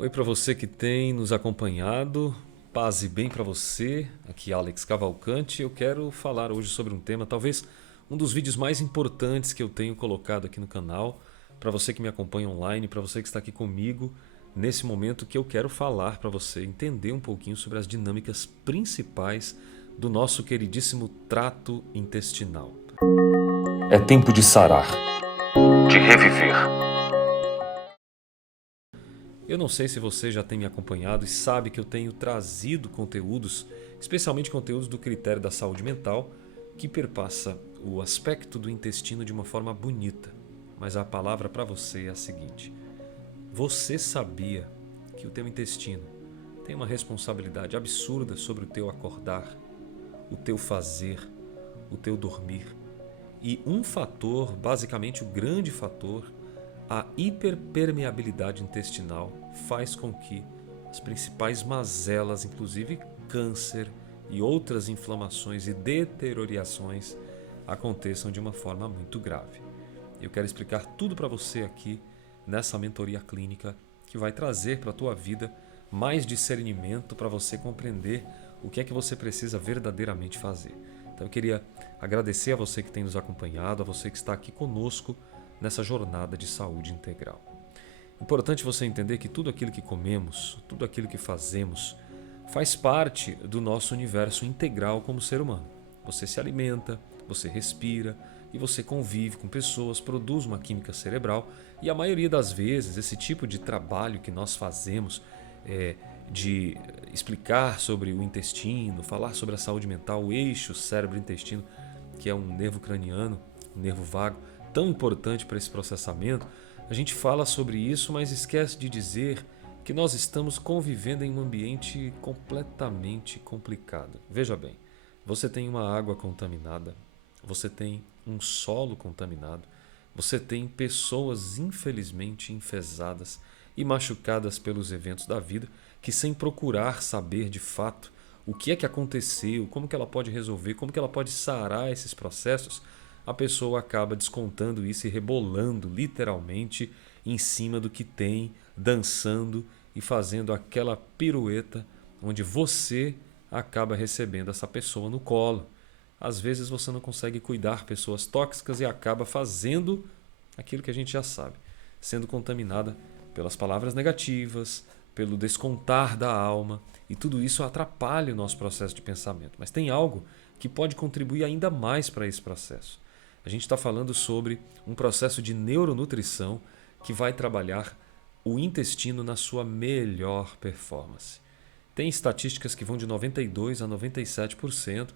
Oi para você que tem nos acompanhado, paz e bem para você. Aqui é Alex Cavalcante. Eu quero falar hoje sobre um tema, talvez um dos vídeos mais importantes que eu tenho colocado aqui no canal, para você que me acompanha online, para você que está aqui comigo nesse momento que eu quero falar para você entender um pouquinho sobre as dinâmicas principais do nosso queridíssimo trato intestinal. É tempo de sarar, de reviver. Eu não sei se você já tem me acompanhado e sabe que eu tenho trazido conteúdos, especialmente conteúdos do critério da saúde mental, que perpassa o aspecto do intestino de uma forma bonita. Mas a palavra para você é a seguinte: você sabia que o teu intestino tem uma responsabilidade absurda sobre o teu acordar, o teu fazer, o teu dormir? E um fator, basicamente o grande fator, a hiperpermeabilidade intestinal, faz com que as principais mazelas, inclusive câncer e outras inflamações e deteriorações, aconteçam de uma forma muito grave. Eu quero explicar tudo para você aqui nessa mentoria clínica que vai trazer para a tua vida mais discernimento para você compreender o que é que você precisa verdadeiramente fazer. Então eu queria agradecer a você que tem nos acompanhado, a você que está aqui conosco nessa jornada de saúde integral. Importante você entender que tudo aquilo que comemos, tudo aquilo que fazemos, faz parte do nosso universo integral como ser humano. Você se alimenta, você respira e você convive com pessoas, produz uma química cerebral e a maioria das vezes esse tipo de trabalho que nós fazemos de explicar sobre o intestino, falar sobre a saúde mental, o eixo cérebro-intestino, que é um nervo craniano, um nervo vago, tão importante para esse processamento, a gente fala sobre isso, mas esquece de dizer que nós estamos convivendo em um ambiente completamente complicado. Veja bem, você tem uma água contaminada, você tem um solo contaminado, você tem pessoas infelizmente enfesadas e machucadas pelos eventos da vida que, sem procurar saber de fato o que é que aconteceu, como que ela pode resolver, como que ela pode sarar esses processos, a pessoa acaba descontando isso e rebolando literalmente em cima do que tem, dançando e fazendo aquela pirueta onde você acaba recebendo essa pessoa no colo. Às vezes você não consegue cuidar pessoas tóxicas e acaba fazendo aquilo que a gente já sabe, sendo contaminada pelas palavras negativas, pelo descontar da alma, e tudo isso atrapalha o nosso processo de pensamento. Mas tem algo que pode contribuir ainda mais para esse processo. A gente está falando sobre um processo de neuronutrição que vai trabalhar o intestino na sua melhor performance. Tem estatísticas que vão de 92% a 97%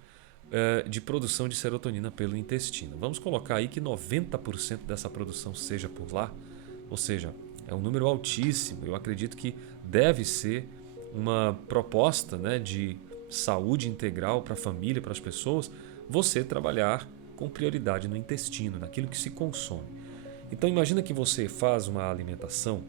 de produção de serotonina pelo intestino. Vamos colocar aí que 90% dessa produção seja por lá, ou seja, é um número altíssimo. Eu acredito que deve ser uma proposta, né, de saúde integral para a família, para as pessoas, você trabalhar com prioridade no intestino, naquilo que se consome. Então imagina que você faz uma alimentação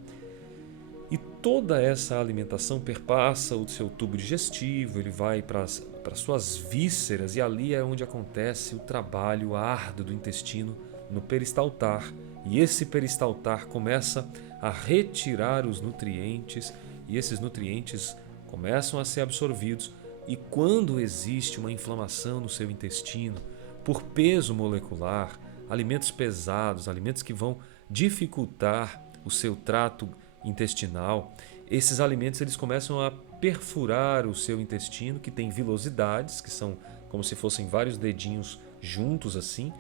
e toda essa alimentação perpassa o seu tubo digestivo, ele vai para as suas vísceras e ali é onde acontece o trabalho árduo do intestino no peristaltar. E esse peristaltar começa a retirar os nutrientes e esses nutrientes começam a ser absorvidos. E quando existe uma inflamação no seu intestino, por peso molecular, alimentos pesados, alimentos que vão dificultar o seu trato intestinal, esses alimentos eles começam a perfurar o seu intestino, que tem vilosidades, que são como se fossem vários dedinhos juntos assim,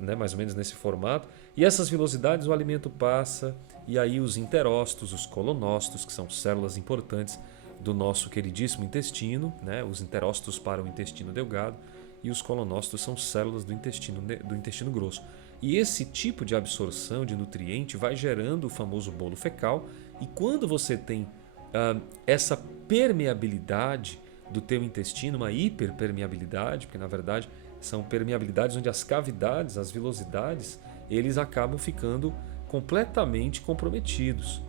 né, mais ou menos nesse formato. E essas vilosidades o alimento passa e aí os enterócitos, os colonócitos, que são células importantes do nosso queridíssimo intestino, né, os enterócitos para o intestino delgado e os colonócitos são células do intestino grosso. E esse tipo de absorção de nutriente vai gerando o famoso bolo fecal. E quando você tem essa permeabilidade do teu intestino, uma hiperpermeabilidade, porque na verdade são permeabilidades onde as cavidades, as vilosidades, eles acabam ficando completamente comprometidos.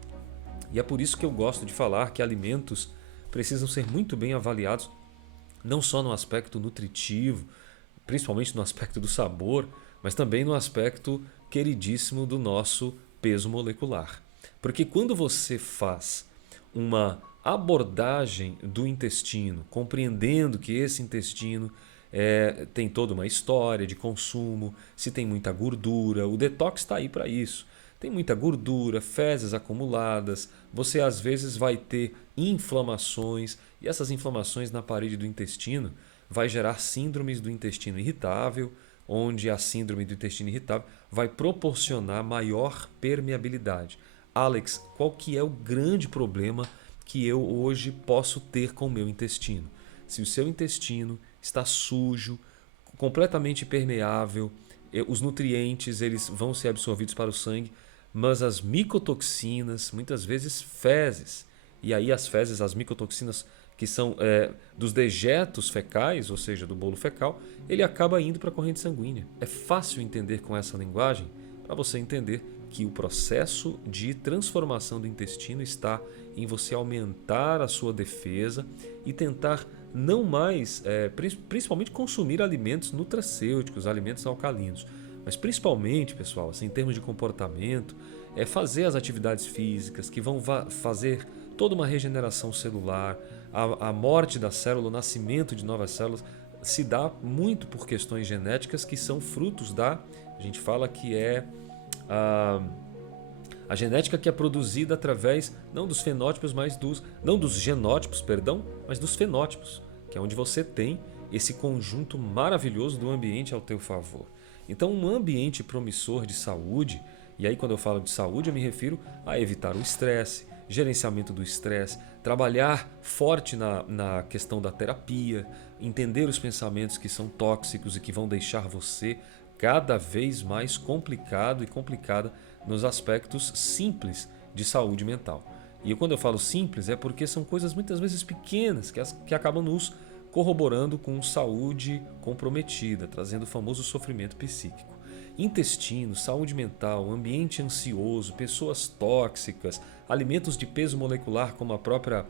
E é por isso que eu gosto de falar que alimentos precisam ser muito bem avaliados, não só no aspecto nutritivo, principalmente no aspecto do sabor, mas também no aspecto queridíssimo do nosso peso molecular. Porque quando você faz uma abordagem do intestino, compreendendo que esse intestino tem toda uma história de consumo, se tem muita gordura, o detox está aí para isso. Tem muita gordura, fezes acumuladas, você às vezes vai ter inflamações e essas inflamações na parede do intestino vai gerar síndromes do intestino irritável, onde a síndrome do intestino irritável vai proporcionar maior permeabilidade. Alex, qual que é o grande problema que eu hoje posso ter com o meu intestino? Se o seu intestino está sujo, completamente permeável, os nutrientes eles vão ser absorvidos para o sangue, mas as micotoxinas, muitas vezes fezes, e aí as fezes, as micotoxinas que são dos dejetos fecais, ou seja, do bolo fecal, ele acaba indo para a corrente sanguínea. É fácil entender com essa linguagem para você entender que o processo de transformação do intestino está em você aumentar a sua defesa e tentar não mais, principalmente consumir alimentos nutracêuticos, alimentos alcalinos. Mas principalmente, pessoal, assim, em termos de comportamento, é fazer as atividades físicas que vão fazer toda uma regeneração celular, a morte da célula, o nascimento de novas células, se dá muito por questões genéticas que são frutos a gente fala que é a genética que é produzida através não dos fenótipos, mas não dos genótipos, perdão, mas dos fenótipos, que é onde você tem esse conjunto maravilhoso do ambiente ao teu favor. Então, um ambiente promissor de saúde, e aí quando eu falo de saúde eu me refiro a evitar o estresse, gerenciamento do estresse, trabalhar forte na questão da terapia, entender os pensamentos que são tóxicos e que vão deixar você cada vez mais complicado e complicada nos aspectos simples de saúde mental. E quando eu falo simples é porque são coisas muitas vezes pequenas que acabam nos corroborando com saúde comprometida, trazendo o famoso sofrimento psíquico. Intestino, saúde mental, ambiente ansioso, pessoas tóxicas, alimentos de peso molecular como a própria,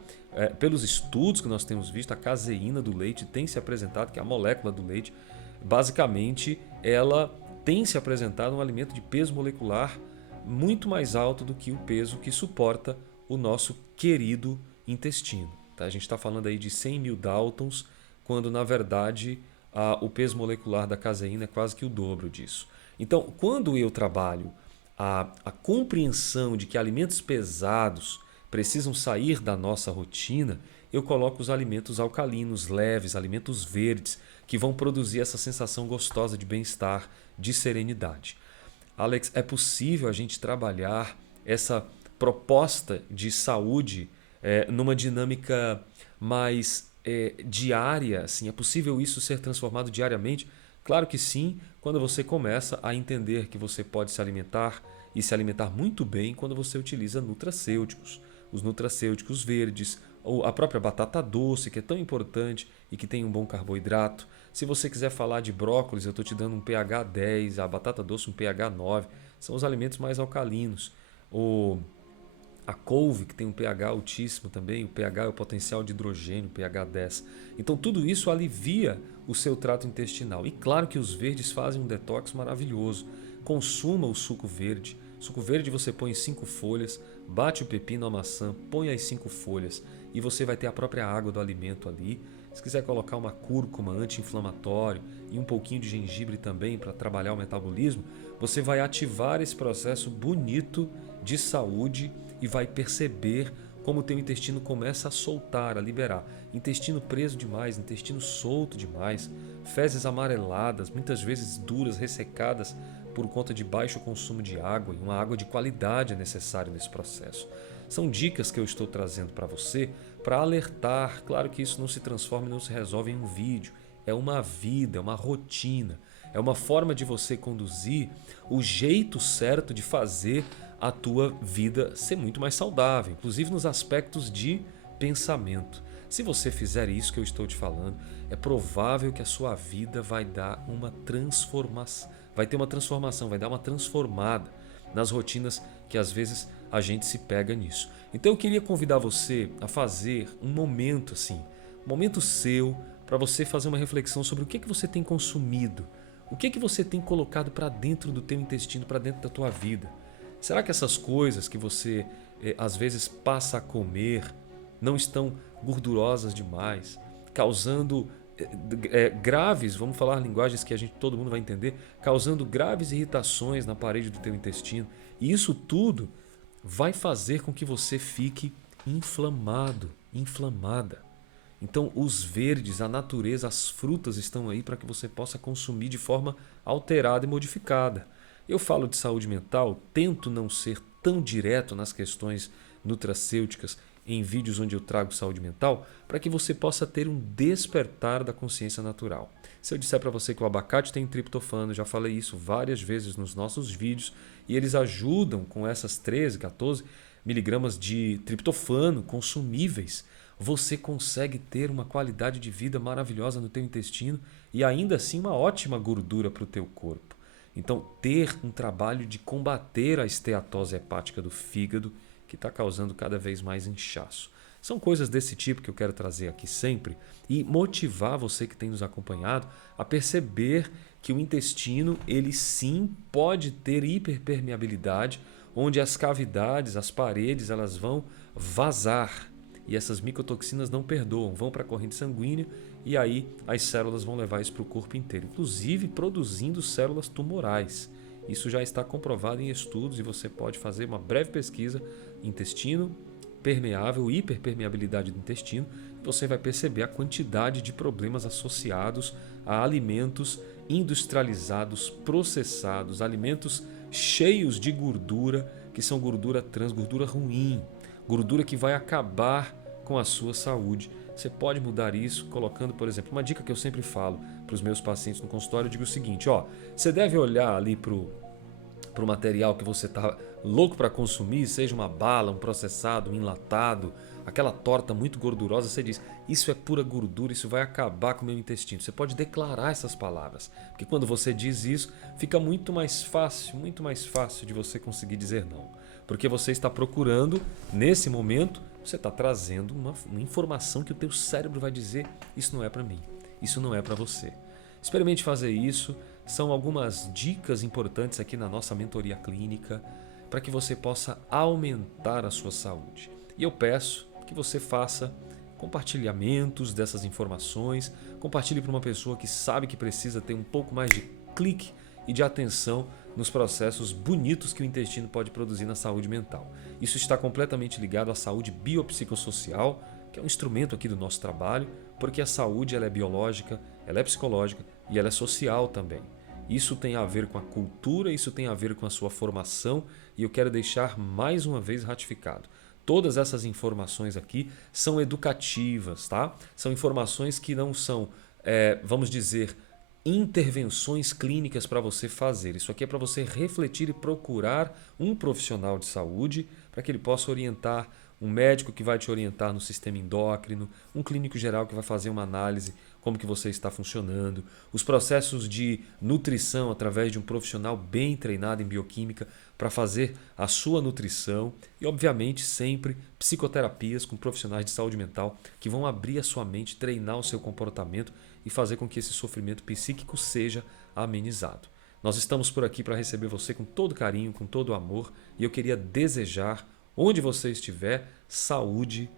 pelos estudos que nós temos visto, a caseína do leite tem se apresentado, que é a molécula do leite, basicamente ela tem se apresentado um alimento de peso molecular muito mais alto do que o peso que suporta o nosso querido intestino. Tá? A gente está falando aí de 100 mil Daltons, quando na verdade o peso molecular da caseína é quase que o dobro disso. Então, quando eu trabalho a compreensão de que alimentos pesados precisam sair da nossa rotina, eu coloco os alimentos alcalinos, leves, alimentos verdes, que vão produzir essa sensação gostosa de bem-estar, de serenidade. Alex, é possível a gente trabalhar essa proposta de saúde numa dinâmica mais diária? Assim, é possível isso ser transformado diariamente? Claro que sim, quando você começa a entender que você pode se alimentar e se alimentar muito bem quando você utiliza nutracêuticos. Os nutracêuticos verdes, ou a própria batata doce, que é tão importante e que tem um bom carboidrato. Se você quiser falar de brócolis, eu estou te dando um pH 10, a batata doce um pH 9. São os alimentos mais alcalinos. A couve, que tem um pH altíssimo também, o pH é o potencial de hidrogênio, pH 10. Então tudo isso alivia o seu trato intestinal. E claro que os verdes fazem um detox maravilhoso. Consuma o suco verde. Suco verde você põe 5 folhas, bate o pepino, a maçã, põe as 5 folhas e você vai ter a própria água do alimento ali. Se quiser colocar uma cúrcuma anti-inflamatório e um pouquinho de gengibre também para trabalhar o metabolismo, você vai ativar esse processo bonito de saúde e vai perceber como o teu intestino começa a soltar, a liberar. Intestino preso demais, intestino solto demais, fezes amareladas, muitas vezes duras, ressecadas por conta de baixo consumo de água, e uma água de qualidade é necessária nesse processo. São dicas que eu estou trazendo para você para alertar. Claro que isso não se transforma e não se resolve em um vídeo. É uma vida, é uma rotina, é uma forma de você conduzir o jeito certo de fazer a tua vida ser muito mais saudável, inclusive nos aspectos de pensamento. Se você fizer isso que eu estou te falando, é provável que a sua vida vai dar uma transformação, vai ter uma transformação, vai dar uma transformada nas rotinas que às vezes a gente se pega nisso. Então eu queria convidar você a fazer um momento assim, um momento seu para você fazer uma reflexão sobre o que você tem consumido, o que você tem colocado para dentro do teu intestino, para dentro da tua vida. Será que essas coisas que você às vezes passa a comer não estão gordurosas demais, causando graves, vamos falar linguagens que todo mundo vai entender, causando graves irritações na parede do teu intestino? E isso tudo vai fazer com que você fique inflamado, inflamada. Então os verdes, a natureza, as frutas estão aí para que você possa consumir de forma alterada e modificada. Eu falo de saúde mental, tento não ser tão direto nas questões nutracêuticas em vídeos onde eu trago saúde mental, para que você possa ter um despertar da consciência natural. Se eu disser para você que o abacate tem triptofano, já falei isso várias vezes nos nossos vídeos, e eles ajudam com essas 13, 14 miligramas de triptofano consumíveis, você consegue ter uma qualidade de vida maravilhosa no teu intestino e ainda assim uma ótima gordura para o teu corpo. Então, ter um trabalho de combater a esteatose hepática do fígado, que está causando cada vez mais inchaço. São coisas desse tipo que eu quero trazer aqui sempre e motivar você que tem nos acompanhado a perceber que o intestino, ele sim pode ter hiperpermeabilidade, onde as cavidades, as paredes, elas vão vazar. E essas micotoxinas não perdoam, vão para a corrente sanguínea e aí as células vão levar isso para o corpo inteiro, inclusive produzindo células tumorais. Isso já está comprovado em estudos e você pode fazer uma breve pesquisa, intestino permeável, hiperpermeabilidade do intestino, e você vai perceber a quantidade de problemas associados a alimentos industrializados, processados, alimentos cheios de gordura, que são gordura trans, gordura ruim, gordura que vai acabar com a sua saúde. Você pode mudar isso colocando, por exemplo, uma dica que eu sempre falo para os meus pacientes no consultório, eu digo o seguinte, você deve olhar ali para o material que você está louco para consumir, seja uma bala, um processado, um enlatado, aquela torta muito gordurosa, você diz, isso é pura gordura, isso vai acabar com o meu intestino. Você pode declarar essas palavras, porque quando você diz isso, fica muito mais fácil de você conseguir dizer não. Porque você está procurando, nesse momento, você está trazendo uma informação que o teu cérebro vai dizer, isso não é para mim, isso não é para você. Experimente fazer isso, são algumas dicas importantes aqui na nossa mentoria clínica para que você possa aumentar a sua saúde. E eu peço que você faça compartilhamentos dessas informações, compartilhe para uma pessoa que sabe que precisa ter um pouco mais de clique e de atenção nos processos bonitos que o intestino pode produzir na saúde mental. Isso está completamente ligado à saúde biopsicossocial, que é um instrumento aqui do nosso trabalho, porque a saúde ela é biológica, ela é psicológica e ela é social também. Isso tem a ver com a cultura, isso tem a ver com a sua formação e eu quero deixar mais uma vez ratificado. Todas essas informações aqui são educativas, tá? São informações que não são, vamos dizer, intervenções clínicas para você fazer. Isso aqui é para você refletir e procurar um profissional de saúde para que ele possa orientar, um médico que vai te orientar no sistema endócrino, um clínico geral que vai fazer uma análise como que você está funcionando, os processos de nutrição através de um profissional bem treinado em bioquímica para fazer a sua nutrição e, obviamente, sempre psicoterapias com profissionais de saúde mental que vão abrir a sua mente, treinar o seu comportamento e fazer com que esse sofrimento psíquico seja amenizado. Nós estamos por aqui para receber você com todo carinho, com todo amor e eu queria desejar, onde você estiver, saúde,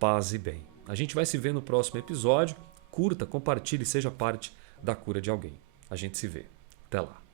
paz e bem. A gente vai se ver no próximo episódio. Curta, compartilhe e seja parte da cura de alguém. A gente se vê. Até lá.